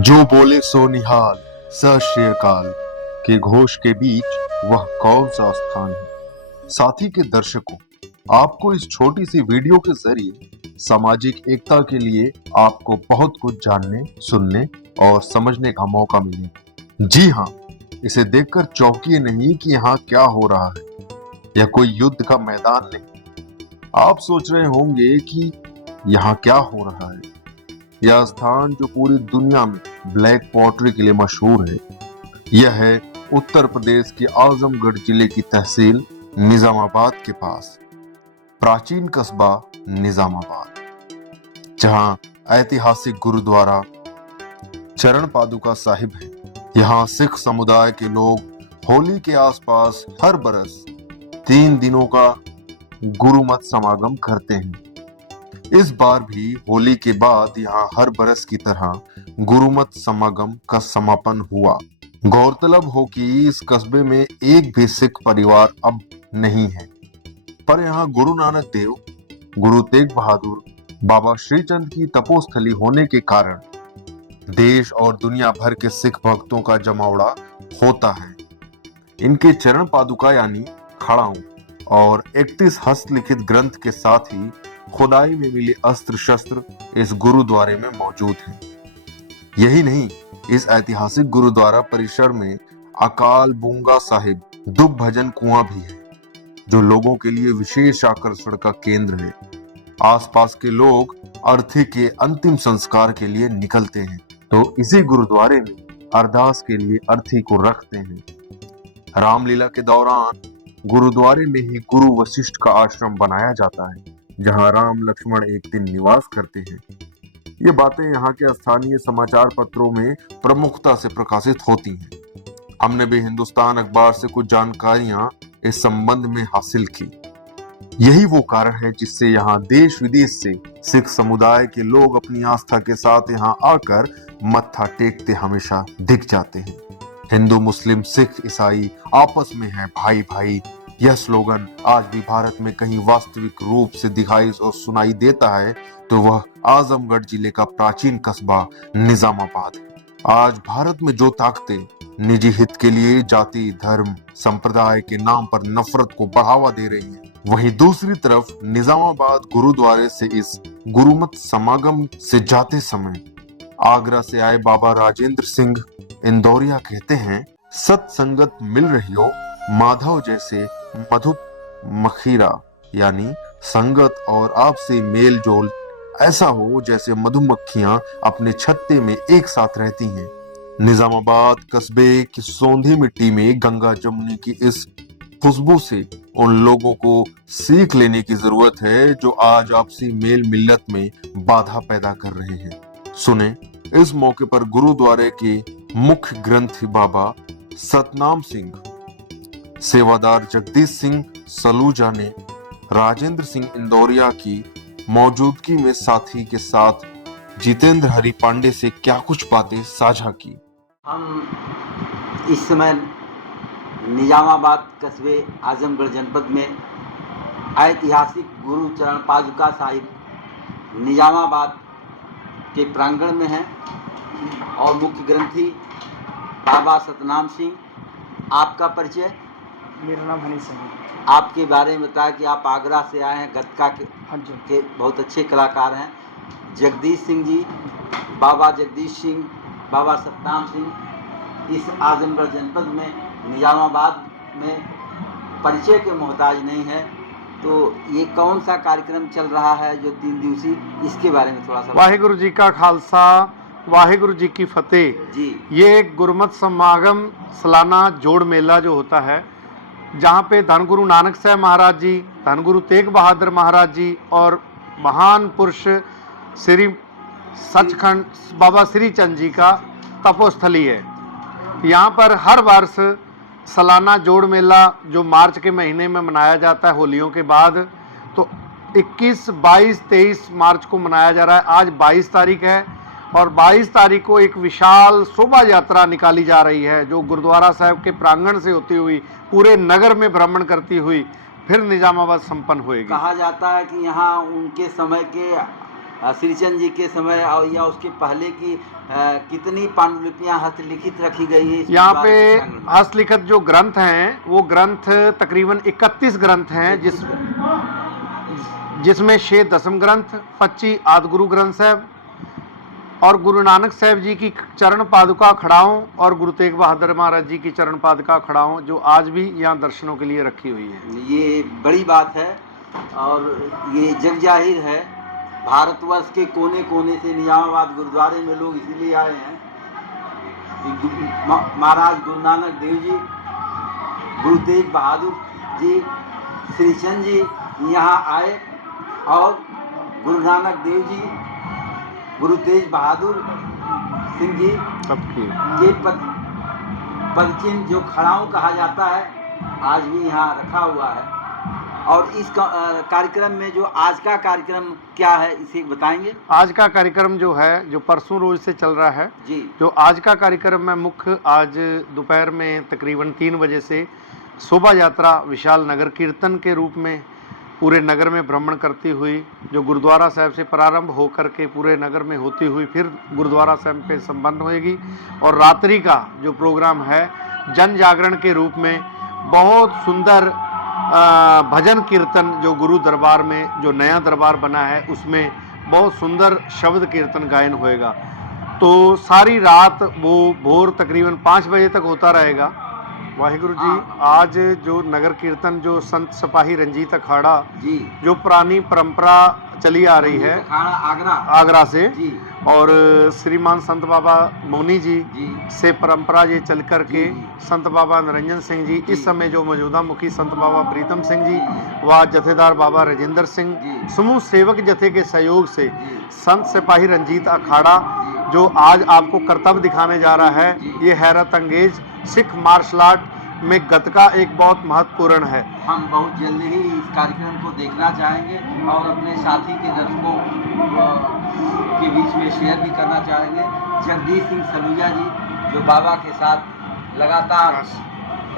जो बोले सो निहाल सत श्री अकाल के घोष के बीच वह कौन सा स्थान है। साथी के दर्शकों, आपको इस छोटी सी वीडियो के जरिए सामाजिक एकता के लिए आपको बहुत कुछ जानने, सुनने और समझने का मौका मिलेगा। जी हाँ, इसे देखकर चौंकिए नहीं कि यहाँ क्या हो रहा है। यह कोई युद्ध का मैदान नहीं। आप सोच रहे होंगे कि यहाँ क्या हो रहा है। यह स्थान जो पूरी दुनिया में ब्लैक पॉटरी के लिए मशहूर है, यह है उत्तर प्रदेश के आजमगढ़ जिले की तहसील निजामाबाद के पास प्राचीन कस्बा निजामाबाद, जहां ऐतिहासिक गुरुद्वारा चरण पादुका साहिब है। यहाँ सिख समुदाय के लोग होली के आसपास हर बरस 3 दिनों का गुरुमत समागम करते हैं। इस बार भी होली के बाद यहाँ हर बरस की तरह गुरुमत समागम का समापन हुआ। गौरतलब हो कि इस कस्बे में एक भी सिख परिवार अब नहीं है, पर यहाँ गुरु नानक देव, गुरु तेग बहादुर, बाबा श्रीचंद की तपोस्थली होने के कारण देश और दुनिया भर के सिख भक्तों का जमावड़ा होता है। इनके चरण पादुका यानी खड़ाऊ और 31 हस्तलिखित ग्रंथ के साथ ही खुदाई में मिले अस्त्र शस्त्र इस गुरुद्वारे में मौजूद हैं। यही नहीं, इस ऐतिहासिक गुरुद्वारा परिसर में अकाल बूंगा साहिब दुख भजन कुआं भी है, जो लोगों के लिए विशेष आकर्षण का केंद्र है। आसपास के लोग अर्थी के अंतिम संस्कार के लिए निकलते हैं तो इसी गुरुद्वारे में अरदास के लिए अर्थी को रखते हैं। रामलीला के दौरान गुरुद्वारे में ही गुरु वशिष्ठ का आश्रम बनाया जाता है, जहां राम लक्ष्मण एक दिन निवास करते हैं। ये बातें यहाँ के स्थानीय समाचार पत्रों में प्रमुखता से प्रकाशित होती हैं। हमने भी हिंदुस्तान अखबार से कुछ जानकारियां इस संबंध में हासिल की। यही वो कारण है जिससे यहाँ देश विदेश से सिख समुदाय के लोग अपनी आस्था के साथ यहाँ आकर मत्था टेकते हमेशा दिख जाते हैं। हिंदू, मुस्लिम, सिख, ईसाई आपस में है भाई भाई। यह स्लोगन आज भी भारत में कहीं वास्तविक रूप से दिखाई और सुनाई देता है तो वह आजमगढ़ जिले का प्राचीन कस्बा निजामाबाद है। आज भारत में जो ताकतें निजी हित के लिए जाति, धर्म, संप्रदाय के नाम पर नफरत को बढ़ावा दे रही हैं, वहीं दूसरी तरफ निजामाबाद गुरुद्वारे से इस गुरुमत समागम से जाते समय आगरा से आए बाबा राजेंद्र सिंह इंदौरिया कहते हैं, सत्संगत मिल रही हो माधव जैसे मधु मखीरा, यानी संगत और आपसी मेल जोल ऐसा हो जैसे मधुमक्खियां अपने छत्ते में एक साथ रहती हैं। निजामाबाद कस्बे की सौंधी मिट्टी में गंगा जमुनी की इस खुशबू से उन लोगों को सीख लेने की जरूरत है जो आज आपसी मेल मिलत में बाधा पैदा कर रहे हैं। सुने, इस मौके पर गुरुद्वारे के मुख्य ग्रंथी बाबा सतनाम सिंह, सेवादार जगदीश सिंह सलूजा ने राजेंद्र सिंह इंदौरिया की मौजूदगी में साथी के साथ जितेंद्र हरि पांडे से क्या कुछ बातें साझा की। हम इस समय निजामाबाद कस्बे आजमगढ़ जनपद में ऐतिहासिक गुरु चरण पादुका साहिब निजामाबाद के प्रांगण में हैं और मुख्य ग्रंथी बाबा सतनाम सिंह। आपका परिचय? मेरा नाम हनी सिंह है। आपके बारे में बताया कि आप आगरा से आए हैं, गतका के बहुत अच्छे कलाकार हैं। जगदीश सिंह जी, बाबा जगदीश सिंह, बाबा सतनाम सिंह इस आजमगढ़ जनपद में निजामाबाद में परिचय के मोहताज नहीं है। तो ये कौन सा कार्यक्रम चल रहा है जो 3 दिवसीय, इसके बारे में थोड़ा सा। वाहिगुरु जी का खालसा, वाहिगुरु जी की फतेह जी। ये एक गुरुमत समागम सालाना जोड़ मेला जो होता है, जहाँ पे धन गुरु नानक साहब महाराज जी, धन गुरु तेग बहादुर महाराज जी और महान पुरुष श्री सचखंड बाबा श्रीचंद जी का तपोस्थली है। यहाँ पर हर वर्ष सालाना जोड़ मेला जो मार्च के महीने में मनाया जाता है होलियों के बाद, तो 21, 22, 23 मार्च को मनाया जा रहा है। आज 22 तारीख है और 22 तारीख को एक विशाल शोभा यात्रा निकाली जा रही है जो गुरुद्वारा साहब के प्रांगण से होती हुई पूरे नगर में भ्रमण करती हुई फिर निजामाबाद संपन्न होएगी। कहा जाता है कि यहाँ उनके समय के श्रीचंद जी के समय और या उसके पहले की कितनी पांडुलिपियां हस्तलिखित रखी गई है। यहाँ पे हस्तलिखित जो ग्रंथ हैं वो ग्रंथ तकरीबन 31 ग्रंथ हैं, जिसमें 6 दसम ग्रंथ, 25 आदि गुरु ग्रंथ साहब और गुरु नानक साहब जी की चरण पादुका खड़ाओं और गुरु तेग बहादुर महाराज जी की चरण पादुका खड़ाओं जो आज भी यहाँ दर्शनों के लिए रखी हुई है। ये बड़ी बात है और ये जग जाहिर है। भारतवर्ष के कोने कोने से निजामाबाद गुरुद्वारे में लोग इसीलिए आए हैं कि महाराज गुरु नानक देव जी, गुरु तेग बहादुर जी, श्रीचंद जी यहाँ आए और गुरु नानक देव जी, गुरु तेज बहादुर सिंह जी के पदचिन्ह जो खड़ाऊं कहा जाता है आज भी यहाँ रखा हुआ है। और इस कार्यक्रम में जो आज का कार्यक्रम क्या है इसे बताएंगे। आज का कार्यक्रम जो है, जो परसों रोज से चल रहा है जी, जो आज का कार्यक्रम में मुख्य आज दोपहर में तकरीबन 3 बजे से शोभा यात्रा विशाल नगर कीर्तन के रूप में पूरे नगर में भ्रमण करती हुई जो गुरुद्वारा साहब से प्रारंभ होकर के पूरे नगर में होती हुई फिर गुरुद्वारा साहब पे संपन्न होएगी। और रात्रि का जो प्रोग्राम है जन जागरण के रूप में बहुत सुंदर भजन कीर्तन जो गुरु दरबार में जो नया दरबार बना है उसमें बहुत सुंदर शब्द कीर्तन गायन होएगा। तो सारी रात वो भोर तकरीबन 5 बजे तक होता रहेगा। वाहिगुरु जी, आज जो नगर कीर्तन जो संत सिपाही रंजीत अखाड़ा जी जो पुरानी परंपरा चली आ रही है आगरा से जी, और श्रीमान संत बाबा मौनी जी से परंपरा ये चल कर के संत बाबा निरंजन सिंह जी, इस समय जो मौजूदा मुखी संत बाबा प्रीतम सिंह जी व जथेदार बाबा राजेंद्र सिंह, समूह सेवक जथे के सहयोग से संत सिपाही रंजीत अखाड़ा जो आज आपको कर्तव्य दिखाने जा रहा है, ये हैरत अंगेज सिख मार्शल आर्ट में गतका एक बहुत महत्वपूर्ण है। हम बहुत जल्द ही इस कार्यक्रम को देखना चाहेंगे और अपने साथी के दर्शकों के बीच में शेयर भी करना चाहेंगे। जगदीश सिंह सलूजा जी जो बाबा के साथ लगातार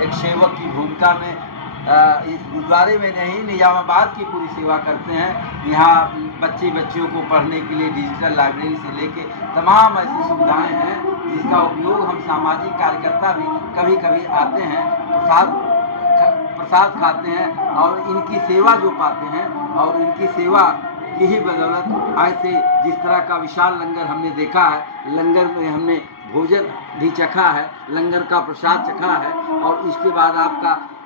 एक सेवक की भूमिका में इस गुरुद्वारे में नहीं निजामाबाद की पूरी सेवा करते हैं। यहाँ बच्चियों को पढ़ने के लिए डिजिटल लाइब्रेरी से लेके तमाम ऐसी सुविधाएं हैं जिसका उपयोग हम सामाजिक कार्यकर्ता भी कभी कभी आते हैं, प्रसाद खाते हैं और इनकी सेवा जो पाते हैं और इनकी सेवा की ही बदौलत आज से जिस तरह का विशाल लंगर हमने देखा है, लंगर में हमने भोजन भी चखा है, लंगर का प्रसाद चखा है और इसके बाद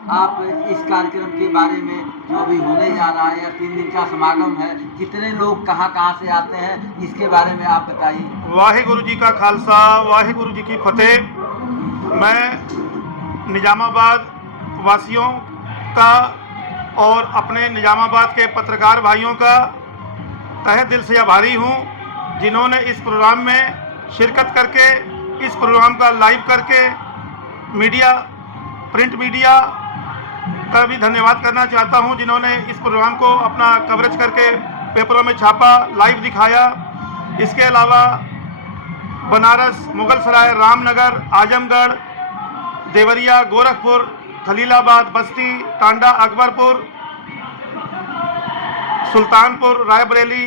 आप इस कार्यक्रम के बारे में जो अभी होने जा रहा है या 3 दिन का समागम है, कितने लोग कहाँ से आते हैं इसके बारे में आप बताइए। वाहिगुरु जी का खालसा, वाहिगुरु जी की फतेह। मैं निजामाबाद वासियों का और अपने निजामाबाद के पत्रकार भाइयों का तहे दिल से आभारी हूँ जिन्होंने इस प्रोग्राम में शिरकत करके इस प्रोग्राम का लाइव करके मीडिया, प्रिंट मीडिया का भी धन्यवाद करना चाहता हूं जिन्होंने इस प्रोग्राम को अपना कवरेज करके पेपरों में छापा, लाइव दिखाया। इसके अलावा बनारस, मुगल सराय, रामनगर, आजमगढ़, देवरिया, गोरखपुर, खलीलाबाद, बस्ती, टांडा, अकबरपुर, सुल्तानपुर, रायबरेली,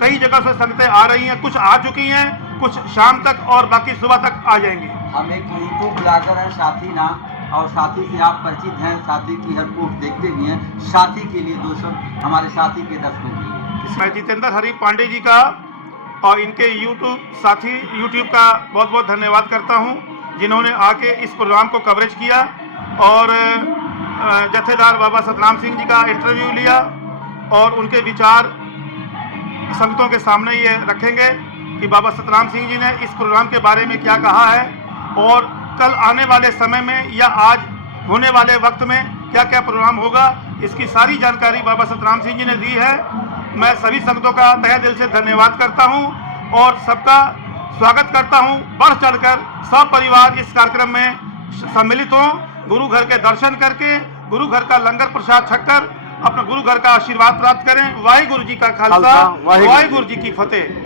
कई जगह से संगतें आ रही हैं। कुछ आ चुकी हैं, कुछ शाम तक और बाकी सुबह तक आ जाएंगी। हम एक यूट्यूब ब्लॉगर हैं साथी नाम, और साथी से आप परिचित हैं, साथी की हर पोस्ट देखते भी हैं। साथी के लिए दोस्तों, हमारे साथी के दर्शकों के लिए मैं जितेंद्र हरि पांडे जी का और इनके यूट्यूब का बहुत बहुत धन्यवाद करता हूं जिन्होंने आके इस प्रोग्राम को कवरेज किया और जथेदार बाबा सतनाम सिंह जी का इंटरव्यू लिया और उनके विचार संगतों के सामने ये रखेंगे कि बाबा सतनाम सिंह जी ने इस प्रोग्राम के बारे में क्या कहा है और कल आने वाले समय में या आज होने वाले वक्त में क्या क्या प्रोग्राम होगा, इसकी सारी जानकारी बाबा सतनाम सिंह जी ने दी है। मैं सभी संगतों का तहे दिल से धन्यवाद करता हूं और सबका स्वागत करता हूं। बढ़ चढ़कर सब परिवार इस कार्यक्रम में सम्मिलित हों, गुरु घर के दर्शन करके, गुरु घर का लंगर प्रसाद छककर अपने गुरु घर का आशीर्वाद प्राप्त करें। वाहिगुरु जी का खालसा, वाहिगुरु जी की फतेह।